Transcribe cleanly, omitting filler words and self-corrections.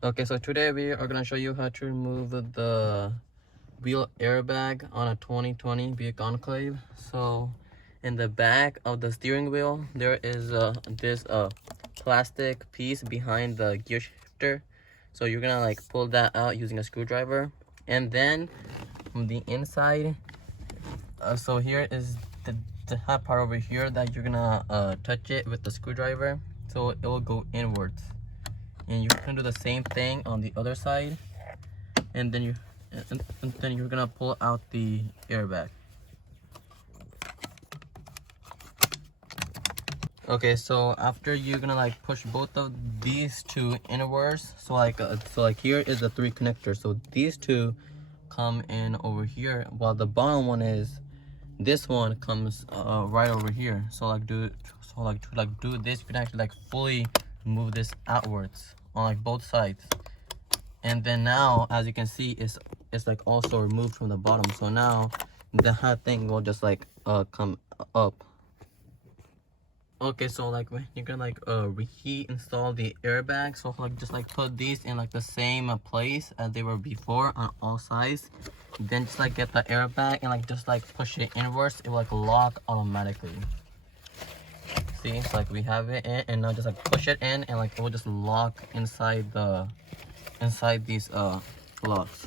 Okay, so today we are gonna show you how to remove the wheel airbag on a 2020 Buick Enclave. So in the back of the steering wheel there is this plastic piece behind the gear shifter. So you're gonna like pull that out using a screwdriver, and then from the inside, so here is the hot part over here that you're gonna touch it with the screwdriver, so it will go inwards. And you're gonna do the same thing on the other side, and then you're gonna pull out the airbag. Okay, so after you're gonna like push both of these two inwards, so like here is the three connectors, so these two come in over here, while the bottom one is this one comes right over here. So to do this, you can actually like fully move this outwards on like both sides. And then now, as you can see, it's like also removed from the bottom. So now the hot thing will just like come up. Okay, so like when you're gonna like reheat install the airbag, so like just like put these in like the same place as they were before on all sides. Then just like get the airbag and like just like push it inwards. It will like lock automatically. See, so like we have it in, and now just like push it in, and like it will just lock inside these locks.